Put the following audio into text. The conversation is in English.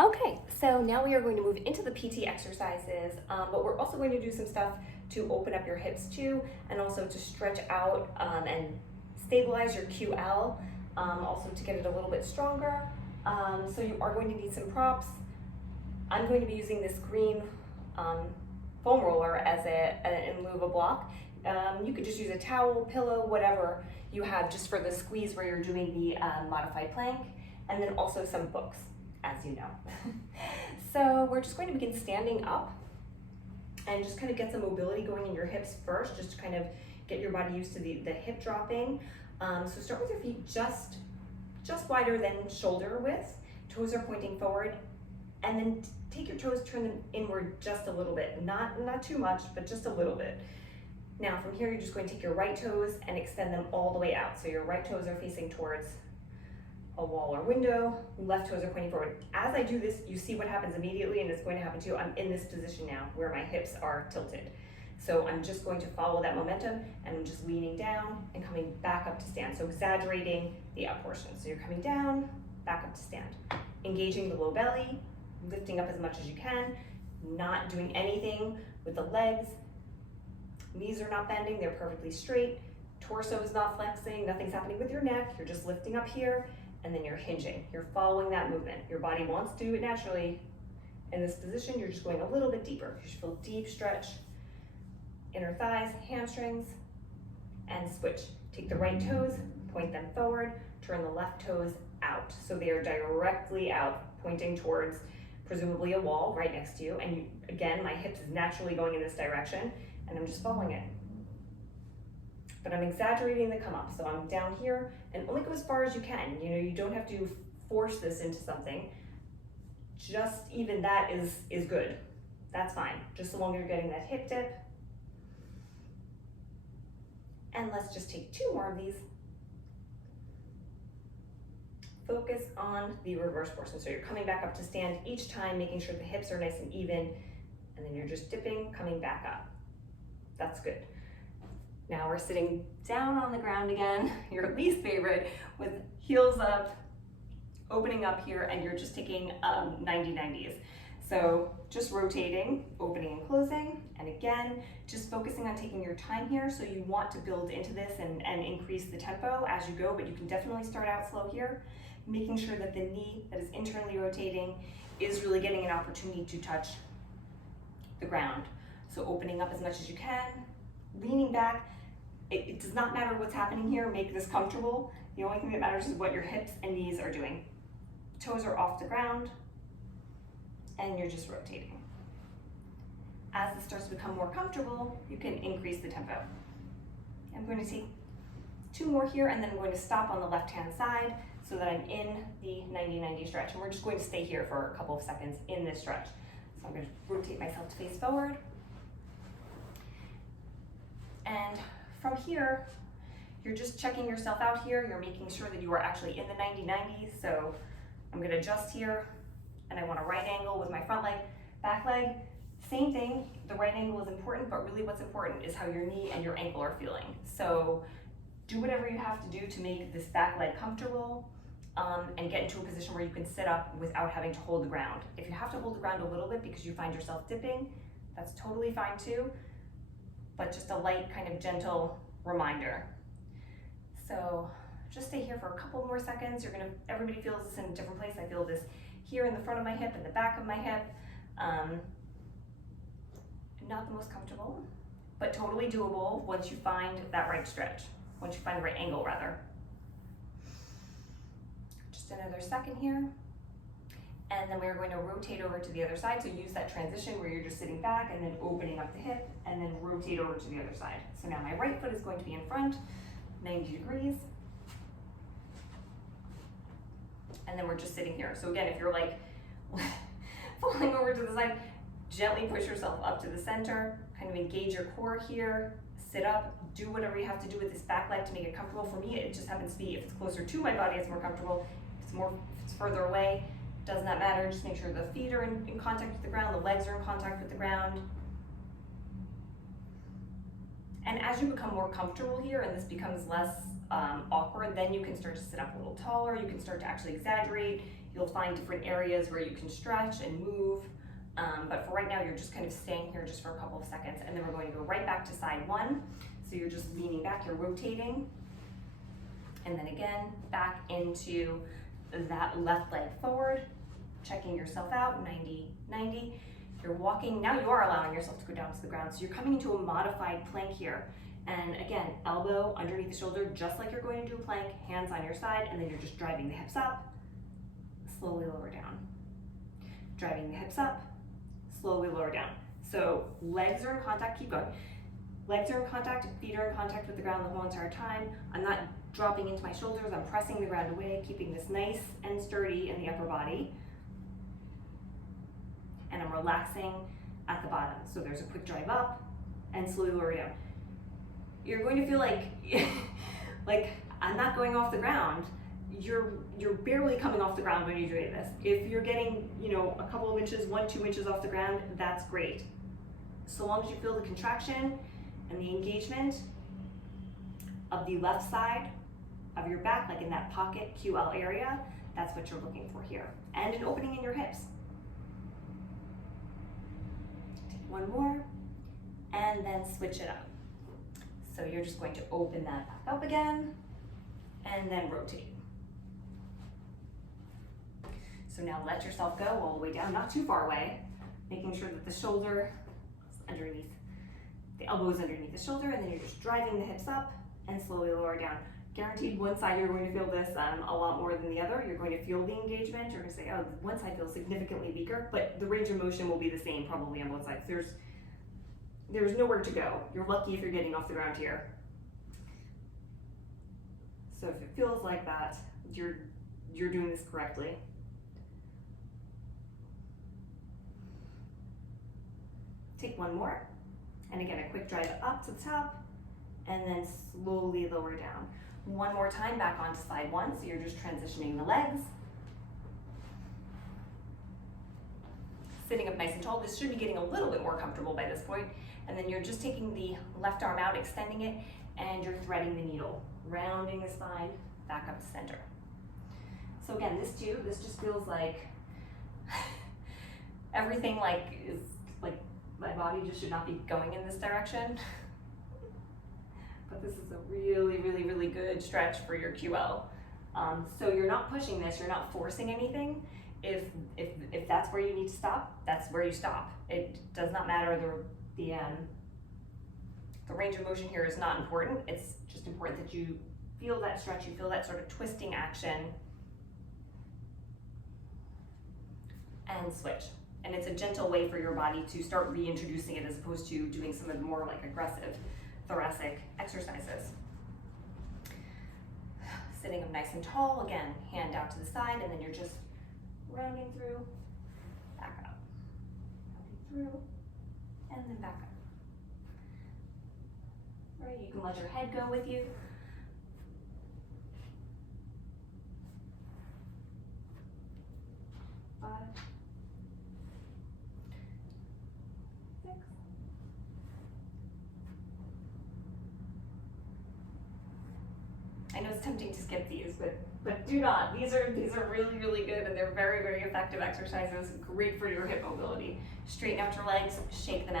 Okay, so now we are going to move into the PT exercises, but we're also going to do some stuff to open up your hips too, and also to stretch out and stabilize your QL, also to get it a little bit stronger. So you are going to need some props. I'm going to be using this green foam roller in lieu of a block. You could just use a towel, pillow, whatever you have just for the squeeze where you're doing the modified plank, and then also some books, as you know. So we're just going to begin standing up and just kind of get some mobility going in your hips first, just to kind of get your body used to the hip dropping. So start with your feet just wider than shoulder width. Toes are pointing forward, and then take your toes, turn them inward just a little bit. Not too much, but just a little bit. Now from here, you're just going to take your right toes and extend them all the way out. So your right toes are facing towards a wall or window, left toes are pointing forward. As I do this, you see what happens immediately, and it's going to happen to you. I'm in this position now where my hips are tilted. So I'm just going to follow that momentum, and I'm just leaning down and coming back up to stand. So exaggerating the up portion. So you're coming down, back up to stand. Engaging the low belly, lifting up as much as you can, not doing anything with the legs. Knees are not bending, they're perfectly straight. Torso is not flexing, nothing's happening with your neck. You're just lifting up here, and then you're hinging. You're following that movement. Your body wants to do it naturally. In this position, you're just going a little bit deeper. You should feel deep stretch, inner thighs, hamstrings, and switch. Take the right toes, point them forward, turn the left toes out. So they are directly out, pointing towards presumably a wall right next to you. And you, again, my hips is naturally going in this direction, and I'm just following it. But I'm exaggerating the come up. So I'm down here, and only go as far as you can. You know, you don't have to force this into something. Just even that is good. That's fine, just so long as you're getting that hip dip. And let's just take 2 more of these. Focus on the reverse portion. So you're coming back up to stand each time, making sure the hips are nice and even, and then you're just dipping, coming back up. That's good. Now we're sitting down on the ground again, your least favorite, with heels up, opening up here, and you're just taking 90-90s. So just rotating, opening and closing, and again, just focusing on taking your time here. So you want to build into this and increase the tempo as you go, but you can definitely start out slow here, making sure that the knee that is internally rotating is really getting an opportunity to touch the ground. So opening up as much as you can, leaning back. It does not matter what's happening here, make this comfortable. The only thing that matters is what your hips and knees are doing. Toes are off the ground, and you're just rotating. As this starts to become more comfortable, you can increase the tempo. I'm going to take 2 more here, and then I'm going to stop on the left-hand side so that I'm in the 90-90 stretch. And we're just going to stay here for a couple of seconds in this stretch. So I'm going to rotate myself to face forward. And from here, you're just checking yourself out here. You're making sure that you are actually in the 90-90s. So I'm going to adjust here, and I want a right angle with my front leg, back leg. Same thing, the right angle is important, but really what's important is how your knee and your ankle are feeling. So do whatever you have to do to make this back leg comfortable, and get into a position where you can sit up without having to hold the ground. If you have to hold the ground a little bit because you find yourself dipping, that's totally fine too, but just a light kind of gentle reminder. So just stay here for a couple more seconds. Everybody feels this in a different place. I feel this here in the front of my hip and the back of my hip. Not the most comfortable, but totally doable once you find that right stretch, once you find the right angle rather. Just another second here. And then we're going to rotate over to the other side. So use that transition where you're just sitting back and then opening up the hip and then rotate over to the other side. So now my right foot is going to be in front, 90 degrees. And then we're just sitting here. So again, if you're like falling over to the side, gently push yourself up to the center, kind of engage your core here, sit up, do whatever you have to do with this back leg to make it comfortable. For me, it just happens to be, if it's closer to my body, it's more comfortable. If it's further away, does not matter. Just make sure the feet are in contact with the ground, the legs are in contact with the ground. And as you become more comfortable here and this becomes less awkward, then you can start to sit up a little taller. You can start to actually exaggerate You'll find different areas where you can stretch and move. But for right now, you're just kind of staying here just for a couple of seconds, and then we're going to go right back to side one. So you're just leaning back, you're rotating, and then again, back into that left leg forward, checking yourself out, 90, 90. You're walking, now you are allowing yourself to go down to the ground. So you're coming into a modified plank here. And again, elbow underneath the shoulder, just like you're going to do a plank, hands on your side, and then you're just driving the hips up, slowly lower down. Driving the hips up, slowly lower down. So legs are in contact, keep going. Legs are in contact, feet are in contact with the ground the whole entire time. I'm not dropping into my shoulders, I'm pressing the ground away, keeping this nice and sturdy in the upper body. And I'm relaxing at the bottom. So there's a quick drive up and slowly lower down. You're going to feel like, like I'm not going off the ground. You're barely coming off the ground when you're doing this. If you're getting, you know, a couple of inches, 1-2 inches off the ground, that's great. So long as you feel the contraction and the engagement of the left side of your back, like in that pocket QL area, that's what you're looking for here. And an opening in your hips. Take one more, and then switch it up. So you're just going to open that back up again, and then rotate. So now let yourself go all the way down, not too far away, making sure that the shoulder is underneath, the elbow is underneath the shoulder, and then you're just driving the hips up and slowly lower down. Guaranteed one side you're going to feel this a lot more than the other. You're going to feel the engagement. You're going to say, oh, one side feels significantly weaker, but the range of motion will be the same probably on both sides. There's nowhere to go. You're lucky if you're getting off the ground here. So if it feels like that, you're doing this correctly. Take one more, and again, a quick drive up to the top, and then slowly lower down. One more time back onto side one, so you're just transitioning the legs. Sitting up nice and tall. This should be getting a little bit more comfortable by this point. And then you're just taking the left arm out, extending it, and you're threading the needle, rounding the spine back up to center. So again, this just feels like everything is like my body just should not be going in this direction. But this is a really, really, really good stretch for your QL. So you're not pushing this, you're not forcing anything. If that's where you need to stop, that's where you stop. It does not matter. The range of motion here is not important. It's just important that you feel that stretch, you feel that sort of twisting action, and switch. And it's a gentle way for your body to start reintroducing it as opposed to doing some of the more like aggressive thoracic exercises. Sitting up nice and tall, again, hand out to the side, and then you're just rounding through, back up, rounding through, and then back up. All right, you can let your head go with you. 5, 6. I know it's tempting to skip these, but do not. These are really, really good, and they're very, very effective exercises. Great for your hip mobility. Straighten out your legs, shake them out.